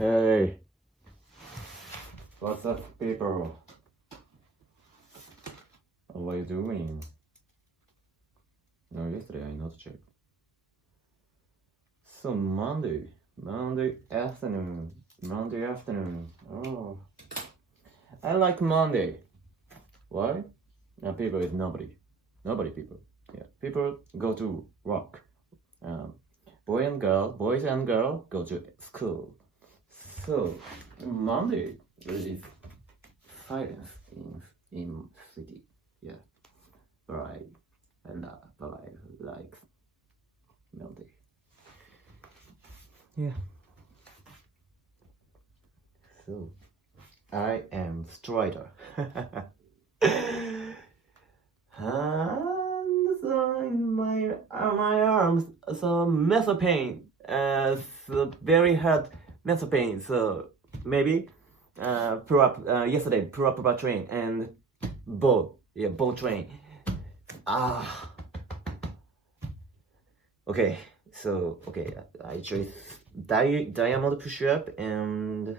Hey, what's up, people? What are you doing? No, yesterday I not checked. So Monday afternoon. Oh, I like Monday. Why? People is nobody people. Yeah, people go to work. Boys and girl go to school. So Monday there is silence in city. Yeah, but I like Monday. Yeah. So I am strider. And so in my arms, so muscle pain, so very hard muscle pain. So maybe yesterday pull up train and bow train. Okay, so I choose diamond push up and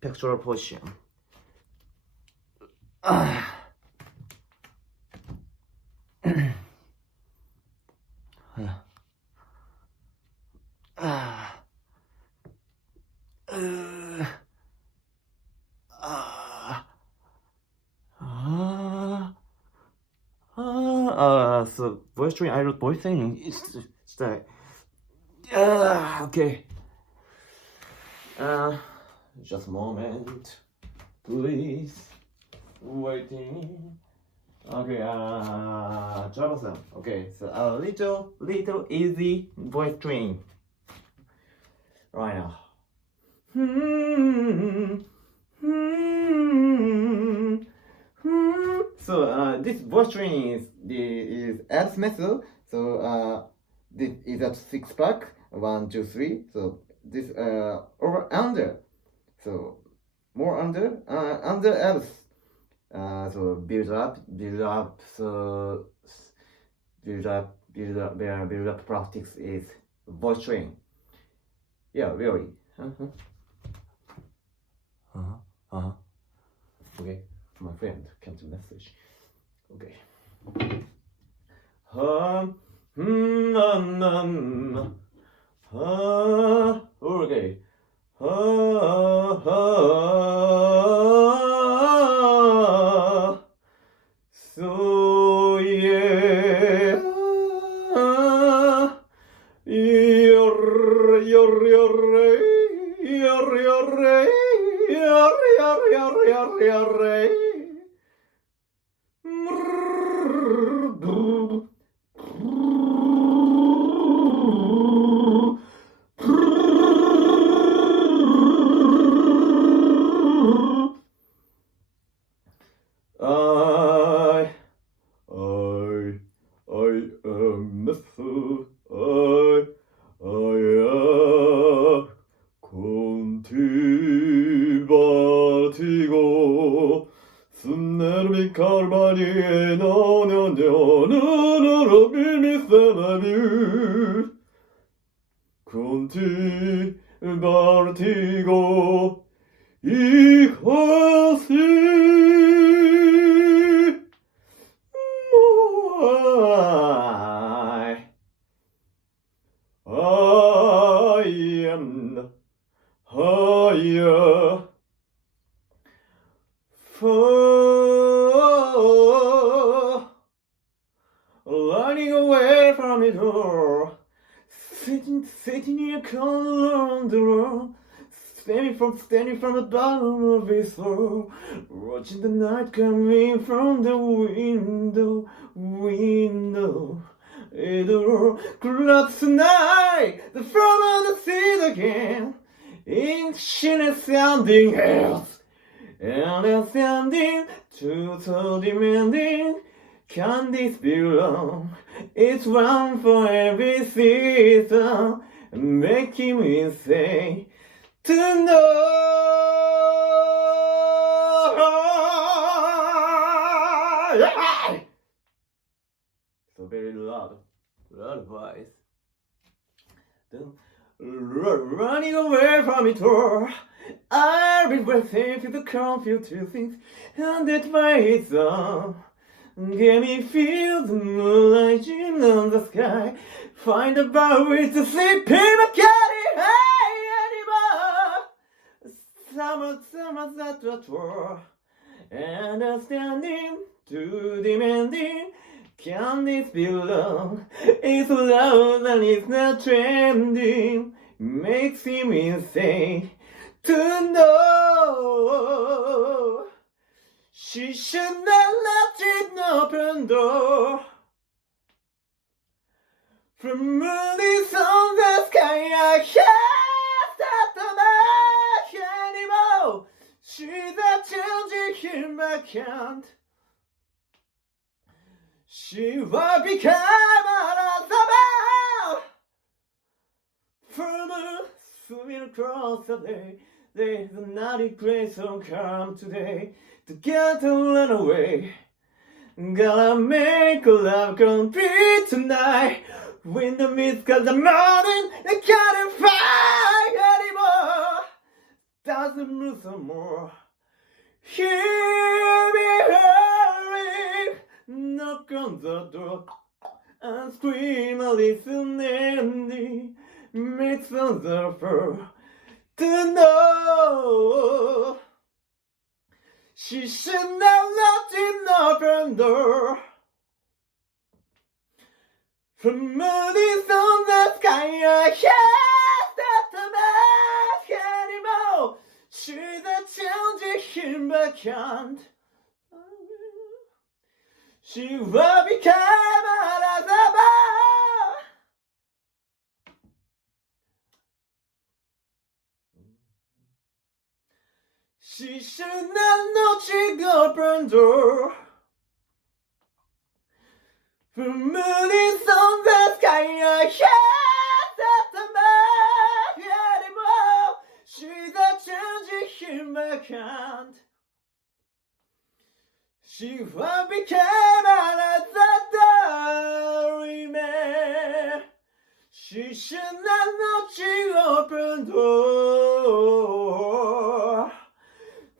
pectoral position. So voice training, I wrote voice training. It's that. Okay. Just a moment, please. Waiting. Okay. Troublesome. Okay. So a little easy voice training. Right now. So this voice training is abs method. So this is a six pack. 1, 2, 3. So this over under. So more under abs. So build up. So build up practice is voice training. Yeah, really. Okay, my friend comes a message. Okay. Okay. So yeah. I am Mr. Contivatigo Sunnermi carbani no mi sanamu Contivatigo I am higher for running away from it all, sitting in a corner on the road, standing from the bottom of his soul, watching the night coming from the window. It all collapsed tonight, the front of the seat again, ancient sounding hills, and ascending to so demanding. Can this be wrong? It's one for every season, making me say to know. So very loud voice. Then running away from it all. I've been waiting for the computer things, and that's why it's on. Get me feel the moonlight shine on the sky. Find a bar with a sleepy Macari. Hey, anymore. Summer's at the door. Understanding to demanding. Can this be love? It's love and it's not trending. Makes him insane to know she should not let it open door. From movies on the sky, I can't stop the mark anymore. She's a changing him, I can't. She will become another. From a swimming across the day, there's a naughty place will come today. Together run away. Gotta make love complete tonight. When the mist comes the morning, I can't fight anymore. Doesn't move some more. Hear me hurry. Knock on the door and scream a listen ending. Makes the fur to know she should not let in open door. From movies on the sky, I can't stop the mask anymore. She's a changing him, but can't. She will become another man. She should not know she open door. From movies on the sky, I can't stop the mark anymore. She's a changing him, I can't. She will become another man. She should not know she opened door.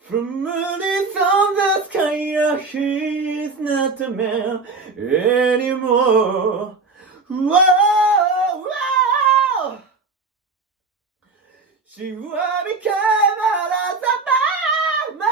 From movies on the sky, he's not a man anymore. Whoa, whoa. She will become another man.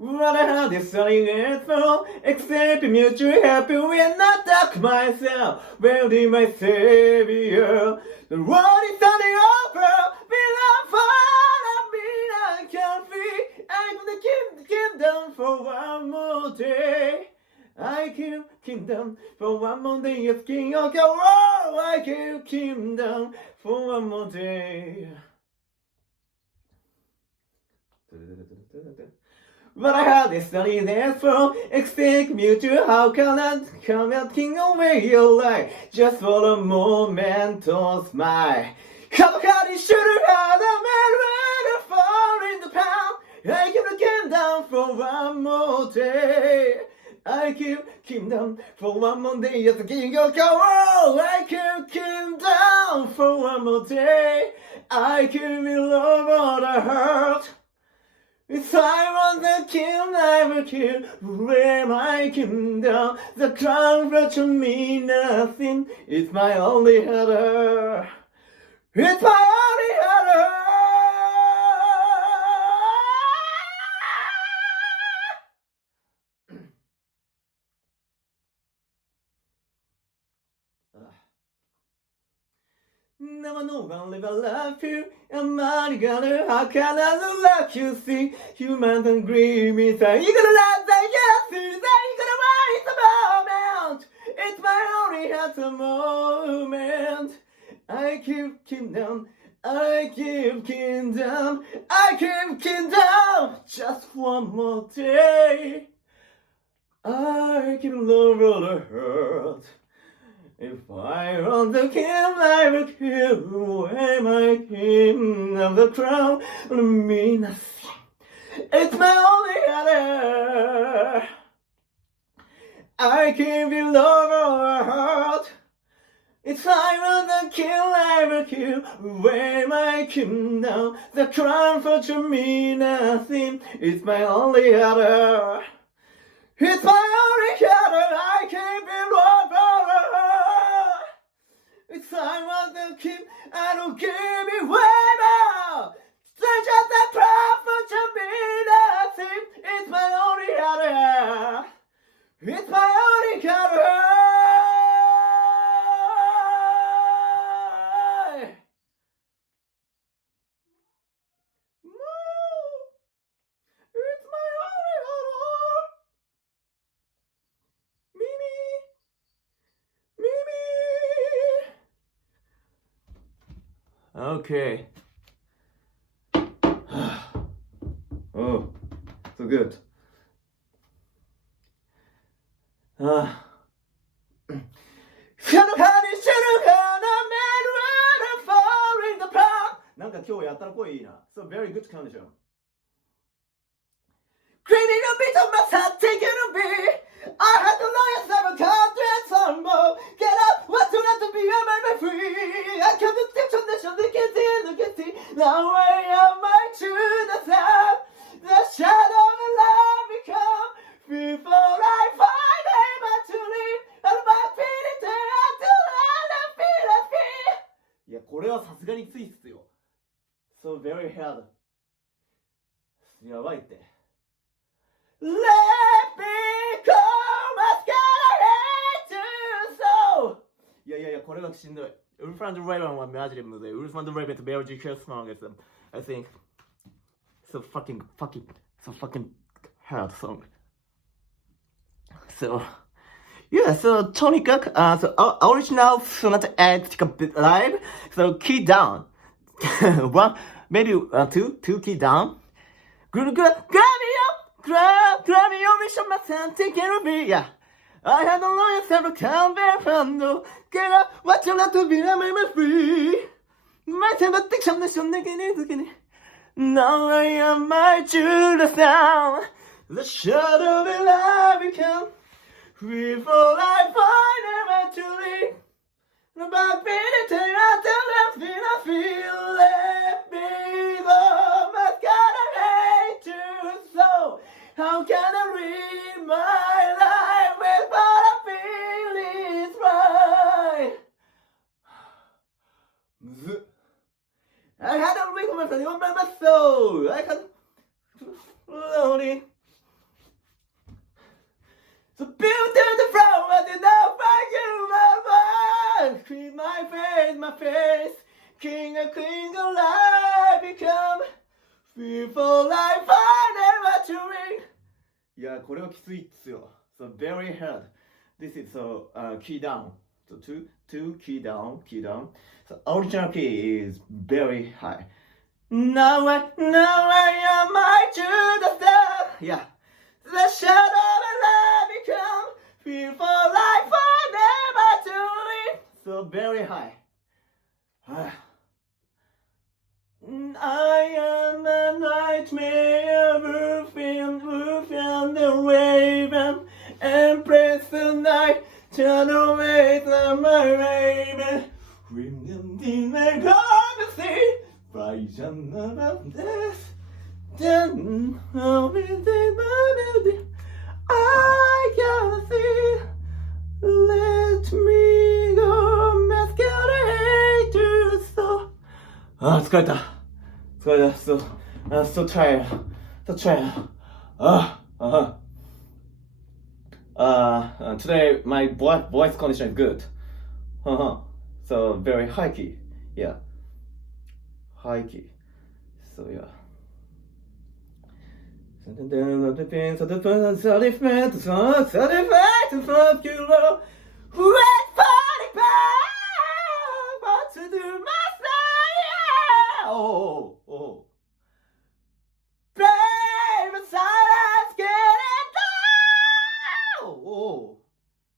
What I had is sunny and fall, except mutually happy we are not dark myself. Well, did my savior, the world is turning over, be love for me, I can't feel, I'm the kingdom for one more day. I keep kingdom for one more day, yes, king of the world, I keep kingdom for one more day. But I had this study dance from extinct mutual. How can I come out king away your life just for a momentous smile? How can it should have had a man with a fall in the pound? I keep the kingdom for one more day. I keep kingdom for one more day. Yes, the king of the world. I keep kingdom for one more day. I keep it over the hurt. If I was the king, I would kill. Where my kingdom, the crown to me nothing. It's my only header. It's my only header. Never know I'll never love you. I'm not gonna, how can I look like you see? Humans and dream inside. You gonna love that, yes, you gonna wait a moment. It's my only at the moment. I keep kingdom, I keep kingdom, I keep kingdom. Just one more day. I keep love all the hurt. If I want to kill, I will kill away my king of the crown. Me nothing. It's my only other. I can be love or heart. If I want to kill, I will kill away my kingdom. The crown for to me nothing. It's my only other. It's my only other. I can be love or heart. If I want to keep, I don't give it way more. It's just a crown for to me nothing. It's my only other. It's my only other. Okay. Oh, so good.なんか今日やったら声いいな。So very good condition. Cleaning a bit of my heart, taking a bit. I had to know yourself, I can't do it some more. Get up, what's too late to be, I'm made free. I can't do temptation, look at see. Now I am my true the sun. The shadow of love become. Before I find him, I to leave. And my feet is there to let the feel of me. いや、これはさすがについっすよ。So very hard. やばいって。Let me go, mascara hate you so. いや、これはしんどい。Ulf and the Raven はマジでむずい。Ulf and the Raven と Bear GQ song is, I think, so fucking hard song. So, yeah, so Tony Cook, so original Sonata X live, so key down. One, maybe two key down. Grab me up, mission my son, take care of me, yeah. I had no lawyer, several come back from no. Get up, watch your love to be, I'm free. My time to take some nation, again. Now I am my Judas now. The shadow will I become. Before I find him actually. About me to tell you, tell them, I feel. Let me go, my God, I hate you so. How can I read my life with what I feel is right? I had a ring with my soul. I can slowly. So build to the floor, did not find you, my mind. Clean my face. King alive become. Before I find him what you ring. いや、これはきついっすよ。So very hard. This is so key down. So two key down. So original key is very high. Now I am my Judas. Yeah. The shadow of love become. Before I find him actually. So very high. I am a nightmare, wolf and the raven, embrace the night, turn away from my raven, bring them in my galaxy, vision of death, then I'll be my melody, I gotta see, let me go, masquerade to so. 疲れた。So tired. Today my voice condition is good. So very high key. Yeah. High key. So yeah. Oh. Baby, silence, get it down. Oh.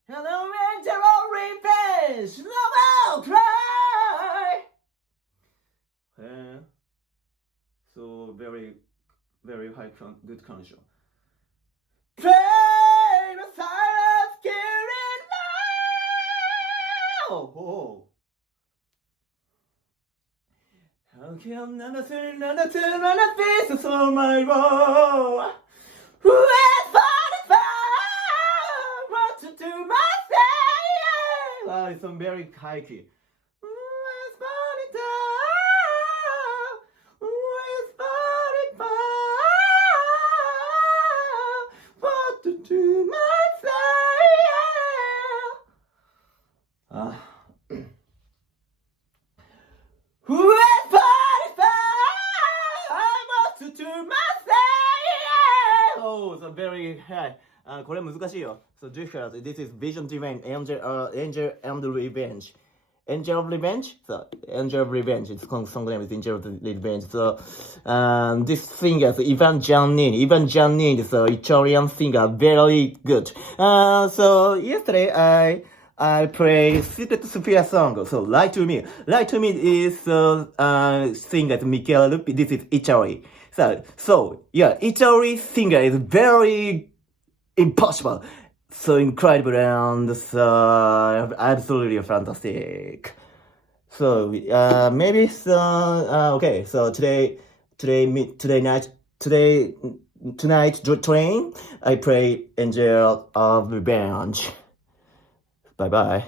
Hello, angel, repent. very good condition. Play the silence, killing now. Oh. How can another face on my wall? Who has fought as far? What to do myself? Oh, it's a very high key. Who has fought it down? Who has fought it far? What to do myself? Who has fought it far? I want to do myself. Oh, it's a very high. これ難しいよ。So Drifters, this is Vision Divine, Angel and Revenge. Angel of Revenge? So, Angel of Revenge. Its song name is Angel of Revenge. So, this singer is Ivan Giannini, so Italian singer, very good. So, yesterday I played Secret Sphere song. So, Lie to Me. Lie to Me is singer Michele Lupi. This is Italy. So yeah, Italy singer is very impossible. So incredible and so absolutely fantastic. So maybe okay. So tonight train I play Angel of Revenge. Bye bye.